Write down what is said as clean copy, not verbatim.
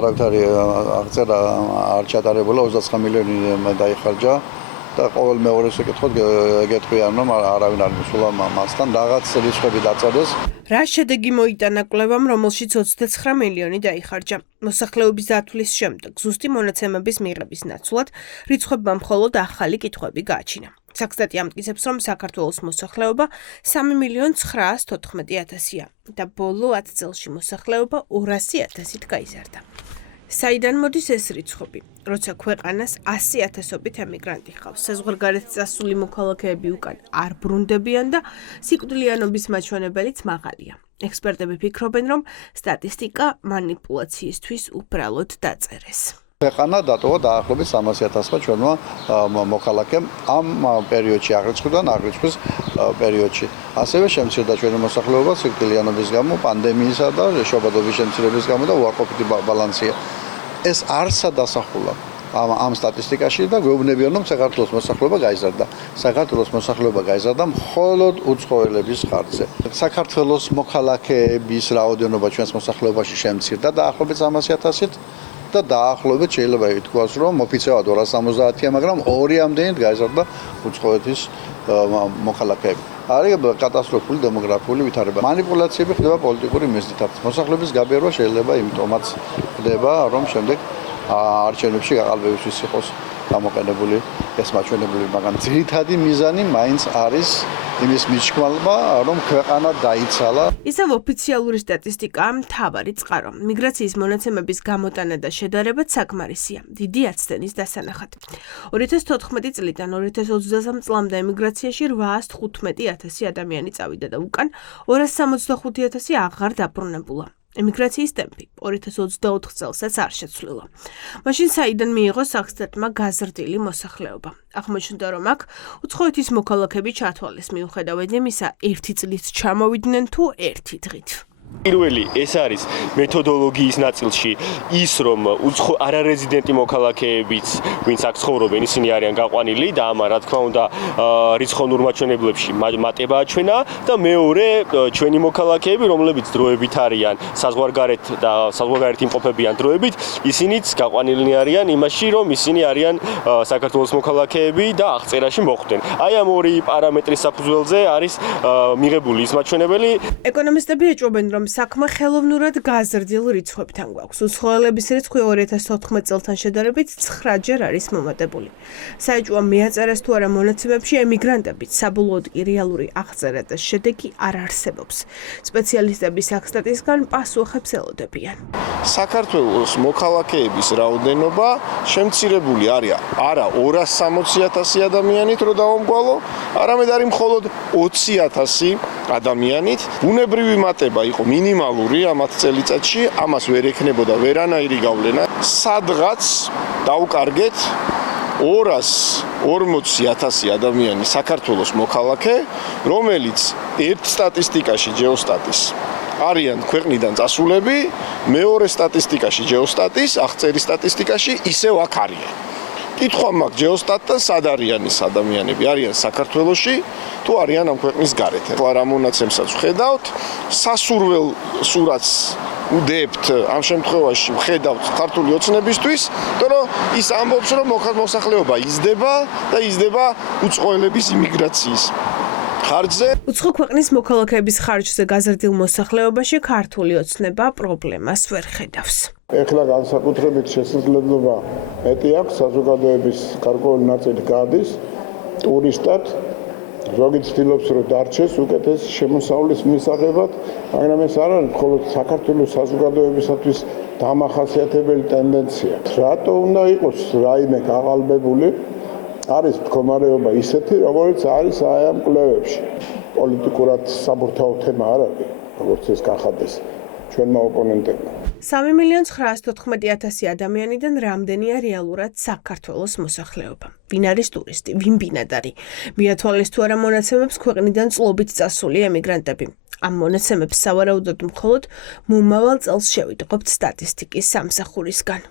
არავითარი აღწერა არ ჩატარებულა 29 მილიონი დაიხარჯა და ყოველ მეორეს ეკითხოთ გეტყვიან რომ არავინ არ მისულა მასთან რაღაც რიცხვები დაწერეს. რა შედეგი მოიტანა კვლევამ, რომელშიც 29 მილიონი დაიხარჯა. მოსახლეობის დათვლის შემდეგ ზუსტი მონაცემების მიღების ნაცვლად რიცხვებმა მხოლოდ ახალი კითხვები გააჩინა. Საქსტატი ამტკიცებს, რომ საქართველოს მოსახლეობა 3.914.000-ია და ბოლო 10 წელში მოსახლეობა 200.000-ით გაიზარდა. საიდან მოდის ეს რიცხვები? როცა ქვეყანას 100.000-ობით ემიგრანტი ჰყავს, საზღვარგარეთ წასული მოქალაქეები უკან არ ბრუნდებიან და სიკვდილიანობის მაჩვენებელიც მაღალია. ექსპერტები ფიქრობენ, რომ სტატისტიკა მანიპულაციისთვის უბრალოდ დაწერეს. ქვეყანა დატოვა დაახლოებით 300.000-მა ჩვენმა მოქალაქემ ამ პერიოდში აღრიცხვიდან აღრიცხვის პერიოდში. ასევე შემცირდა ჩვენი მოსახლეობა სიკვდილიანობის გამო, პანდემიისა და შობადობის შემცირების გამო და უარყოფითი ბალანსია. ეს არსა დასახულა ამ სტატისტიკაში და გვეუბნებიან, რომ საქართველოს მოსახლეობა გაიზარდა. საქართველოს მოსახლეობა გაიზარდა მხოლოდ უცხოელების ხარჯზე. საქართველოს მოქალაქეების რაოდენობა ჩვენს მოსახლეობაში შემცირდა დაახლოებით 300.000-ით. და დაახლოებით შეიძლება ითქვას, რომ ოფიციალურად 270-ია, მაგრამ 2-ამდენით გაიზარდა უცხოეთის მოქალაქეები. არის კატასტროფული დემოგრაფიული ვითარება. მანიპულაციები ხდება პოლიტიკური მიზნით. მოსახლეობის გაბერვა შეიძლება იმიტომაც ხდება, რომ შემდეგ არჩევნებში გაყალბებისთვის იყოს გამოყენებული ეს მაჩვენებლები, მაგრამ ძირითადი მიზანი მაინც არის იმის მიჩქმალება, რომ ქვეყანა დაიცალა. ისევ ოფიციალური სტატისტიკა მთავარი წყარო. მიგრაციის მონაცემების გამოტანა და შედარება საკმარისია. დიდი აცდენის დასანახად. 2014 წლიდან 2023 წლამდე ემიგრაციაში 815.000 ადამიანი წავიდა და უკან 265.000 აღარ დაბრუნებულა. ემიგრაციის ტემპი 2024 წელსაც არ შეცვლილა. მაშინ საიდან მიიღო საქსტატმა გაზრდილი მოსახლეობა? აღმოჩნდა, რომ აქ უცხოეთის მოქალაქეები ჩათვალეს მიუხედავად იმისა, ერთი წლით ჩამოვიდნენ თუ ერთი დღით. პირველი ეს არის მეთოდოლოგიის ნაწილში ის რომ არარეზიდენტი მოქალაქეებიც ვინც აქ ცხოვრობენ ისინი არიან გაყვანილი და ამან რა თქმა უნდა რიცხოვნურ მაჩვენებლებში მატება აჩვენა და მეორე ჩვენი მოქალაქეები რომლებიც დროებით არიან საზღვარგარეთ და საზღვარგარეთ იმყოფებიან დროებით ისინიც გაყვანილნი არიან იმაში რომ ისინი არიან საქართველოს მოქალაქეები და აღწერაში მოხვდნენ. აი ამ ორი პარამეტრის საფუძველზე არის მიღებული ის მაჩვენებელი. ეკონომისტები ეჭვობენ რომ საქმე ხელოვნურად გაზრდილ რიცხვებთან გვაქვს. უცხოელების რიცხვი 2014 წელთან შედარებით 9-ჯერ არის მომატებული. საეჭვო მიაწერეს თუ არა მონაცემებში ემიგრანტებით, საბოლოოდ კი რეალური აღწერა და შედეგი არ არსებობს. სპეციალისტები საქსტატისგან პასუხებს ელოდებიან. საქართველოს მოქალაქეების რაოდენობა შემცირებული არის არა 260.000 ადამიანით რო დავამგვალო, არამედ არის მხოლოდ 20.000 ადამიანით. ბუნებრივი მატება იყო მინიმალური ამ 10 წელიწადში, ამას ვერ ექნებოდა ვერანაირი გავლენა. სადღაც დავკარგეთ 240.000 ადამიანი საქართველოს მოქალაქე, რომელიც ერთ სტატისტიკაში ჯეოსტატის არიან ქვეყნიდან წასულები, მეორე სტატისტიკაში ჯეოსტატის, აღწერის სტატისტიკაში ისევ აქ არიან. კითხვა მაქვს ჯეოსტატთან, სად არიან ეს ადამიანები? არიან საქართველოში თუ არიან ამ ქვეყნის გარეთ? რა მონაცემსაც ვხედავთ, სასურველ სურათს ვდებთ ამ შემთხვევაში ვხედავთ ქართული ოცნებისთვის, რომ ის ამბობს, რომ მოსახლეობა იზრდება და იზრდება უცხოელების იმიგრაციის ხარჯზე. უცხო ქვეყნის მოქალაქეების ხარჯზე გაზრდილ მოსახლეობაში ქართული ოცნება პრობლემას ვერ ხედავს. ეხლა განსაკუთრებით შესაძლებლობა მეტი აქვს საზოგადოების გარკვეული ნაწილი გადის ტურისტად. ზოგი ცდილობს რომ დარჩეს უკეთეს შემოსავლის მისაღებად, მაგრამ ეს არ არის მხოლოდ საქართველოს საზოგადოებისათვის დამახასიათებელი ტენდენცია. რატო უნდა იყოს რაიმე გაყალბებული? არის მდგომარეობა ისეთი, როგორც არის აი ამ კვლევებში. პოლიტიკურად საბურთალო თემა არ არის, როგორც ეს გახადეს ჩვენმა ოპონენტებმა. 3.914.000 ადამიანიდან რამდენია რეალურად საქართველოს მოსახლეობა? ვინ არის ტურისტი, ვინ ბინადარი? მიათვალეს თუ არა მონაცემებს ქვეყნიდან წლობით წასული ემიგრანტები. ამ მონაცემებს სავარაუდოდ მხოლოდ მომავალ წელს შევიტყობთ სტატისტიკის სამსახურისგან.